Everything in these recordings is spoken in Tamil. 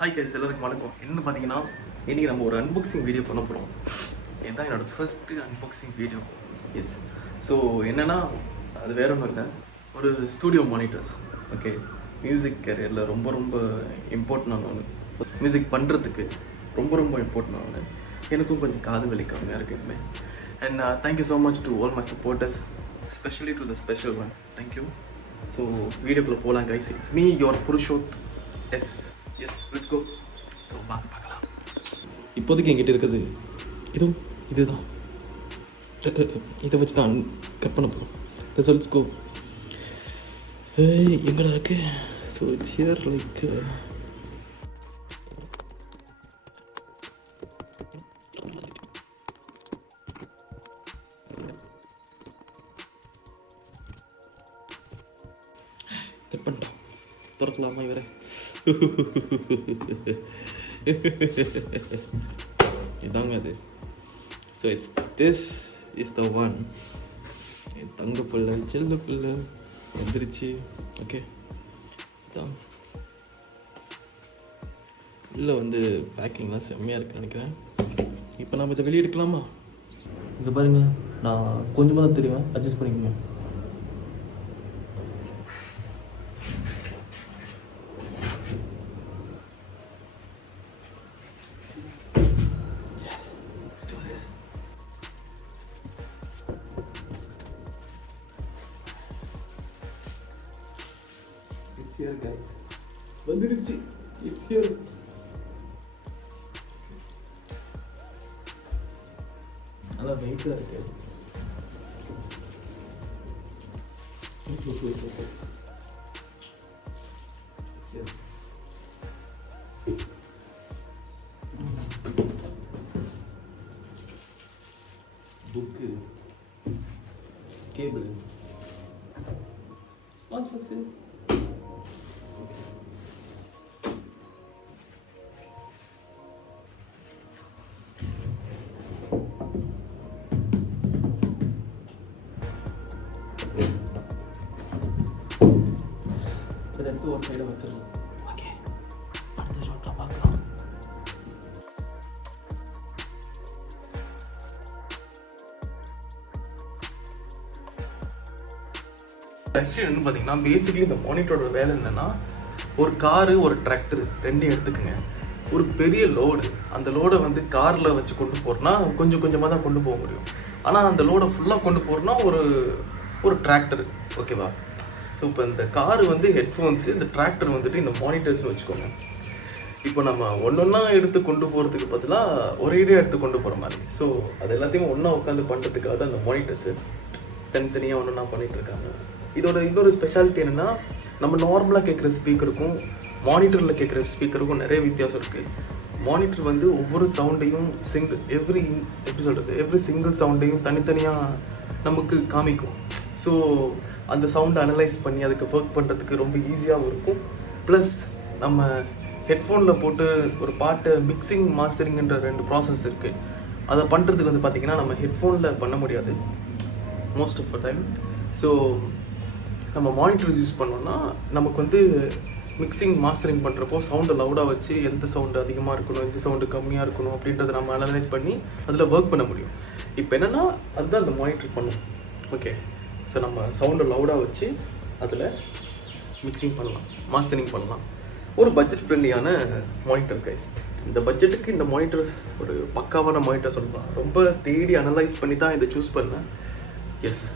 ஹாய் கைஸ், எல்லாருக்கும் வணக்கம். என்ன பார்த்தீங்கன்னா, இன்றைக்கி நம்ம ஒரு அன்பாக்சிங் வீடியோ பண்ண போகிறோம். இதுதான் என்னோடய first unboxing video. Yes. So என்னென்னா, அது வேற ஒன்றும் இல்லை, ஒரு ஸ்டூடியோ மானிட்டர்ஸ். ஓகே, மியூசிக் கேரியரில் ரொம்ப ரொம்ப இம்பார்ட்டண்டான ஒன்று. மியூசிக் பண்ணுறதுக்கு ரொம்ப ரொம்ப இம்பார்ட்டண்டான ஒன்று. எனக்கும் கொஞ்சம் காது வலி கம்மியாக இருக்குமே. And thank you so much to all my supporters, specially to the special one. Thank you. So வீடியோக்குள்ளே போகலாம் guys. It's me your Purushoth. Yes let's go. So பார்க்கலாம். இப்போதைக்கு என்கிட்ட இருக்குது இதுதான். இதை வச்சு தான் கட் பண்ண போகிறோம். Let's go. எங்கடா இருக்கு? So it's here like cut பண்ணிட்டோம். திறக்கலாமா இவரை? இதாங்க அது. So this is the one. என் தங்க பிள்ளை, செல்ல பிள்ளை வந்துருச்சு. ஓகே, இதான் இல்லை வந்து பேக்கிங்லாம் செம்மையாக இருக்குன்னு நினைக்கிறேன். இப்போ நம்ம இதை வெளியே எடுக்கலாமா? இங்கே பாருங்க, நான் கொஞ்சமாக தான் தெரியும், அட்ஜஸ்ட் பண்ணிக்கோங்க. It's here guys. வந்துடுச்சு. It's here. நல்லா வெயிட்டா இருக்கு. Book, cable, smart box. இதை எடுத்து ஒரு சைடாக வச்சிடலாம். ஓகே, அடுத்த ஷாட்டில் பார்க்கலாம். ஆக்சுவலி வந்து பார்த்தீங்கன்னா, பேசிக்கலி இந்த மானிட்டரோட வேலை என்னென்னா, ஒரு காரு ஒரு டிராக்டர் ரெண்டையும் எடுத்துக்குங்க. ஒரு பெரிய லோடு, அந்த லோடை வந்து காரில் வச்சு கொண்டு போகிறோன்னா கொஞ்சம் கொஞ்சமாக தான் கொண்டு போக முடியும். ஆனால் அந்த லோடை ஃபுல்லாக கொண்டு போகிறோன்னா ஒரு டிராக்டர். ஓகேவா? ஸோ இப்போ இந்த காரு வந்து ஹெட்ஃபோன்ஸு, இந்த டிராக்டர் வந்துட்டு இந்த மானிட்டர்ஸ்னு வச்சுக்கோங்க. இப்போ நம்ம ஒன்றா எடுத்து கொண்டு போகிறதுக்கு பதிலாக ஒரேடியாக எடுத்து கொண்டு போகிற மாதிரி. ஸோ அது எல்லாத்தையும் ஒன்றா உட்காந்து பண்ணுறதுக்காக தான் அந்த மானிட்டர்ஸு தனித்தனியாக ஒன்றா பண்ணிகிட்ருக்காங்க. இதோட இன்னொரு ஸ்பெஷாலிட்டி என்னென்னா, நம்ம நார்மலாக கேட்குற ஸ்பீக்கருக்கும் மானிட்டரில் கேட்குற ஸ்பீக்கருக்கும் நிறைய வித்தியாசம் இருக்குது. மானிட்டர் வந்து ஒவ்வொரு சவுண்டையும் எவ்ரி சிங்கிள் சவுண்டையும் தனித்தனியாக நமக்கு காமிக்கும். ஸோ அந்த சவுண்டை அனலைஸ் பண்ணி அதுக்கு ஒர்க் பண்ணுறதுக்கு ரொம்ப ஈஸியாகவும் இருக்கும். ப்ளஸ் நம்ம ஹெட்ஃபோனில் போட்டு ஒரு பாட்டை மிக்சிங் மாஸ்டரிங்ன்ற 2 ப்ராசஸ் இருக்குது. அதை பண்ணுறதுக்கு வந்து பார்த்திங்கன்னா நம்ம ஹெட்ஃபோனில் பண்ண முடியாது most of the time. So நம்ம மானிட்டர் யூஸ் பண்ணோன்னா நமக்கு வந்து மிக்சிங் மாஸ்டரிங் பண்ணுறப்போ சவுண்டை லவுடாக வச்சு எந்த சவுண்டு அதிகமாக இருக்கணும், எந்த சவுண்டு கம்மியாக இருக்கணும் அப்படின்றத நம்ம அனலைஸ் பண்ணி அதில் ஒர்க் பண்ண முடியும். இப்போ என்னென்னா, அதுதான் அந்த மானிட்டர் பண்ணும். ஓகே, ஸோ நம்ம சவுண்டை லவுடாக வச்சு அதில் மிக்சிங் பண்ணலாம், மாஸ்டரிங் பண்ணலாம். ஒரு பட்ஜெட் ஃப்ரெண்ட்லியான மானிட்டர் கைஸ். இந்த பட்ஜெட்டுக்கு இந்த மானிட்டர்ஸ் ஒரு பக்காவான மானிட்டர் சொல்லலாம். ரொம்ப தேடி அனலைஸ் பண்ணி தான் இதை சூஸ் பண்ணேன். எஸ்.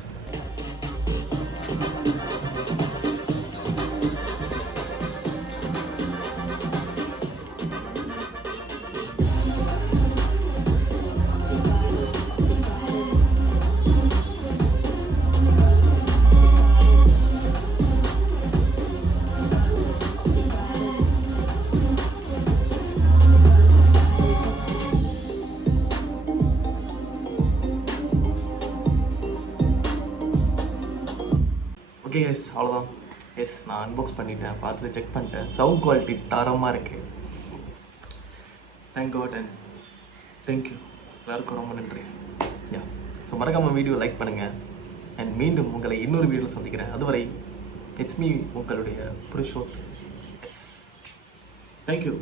ஓகே எஸ், அவ்வளோதான். எஸ், நான் அன்பாக்ஸ் பண்ணிட்டேன், பார்த்துட்டு செக் பண்ணிட்டேன். சவுண்ட் குவாலிட்டி தரமாக இருக்குது. Thank God and thank you. எல்லாருக்கும் ரொம்ப நன்றி. யா, ஸோ மறக்காமல் வீடியோ லைக் பண்ணுங்கள். அண்ட் மீண்டும் உங்களை இன்னொரு வீடியோவில் சந்திக்கிறேன். அதுவரை இட்ஸ் மீ உங்களுடைய புருஷோத். S, thank you.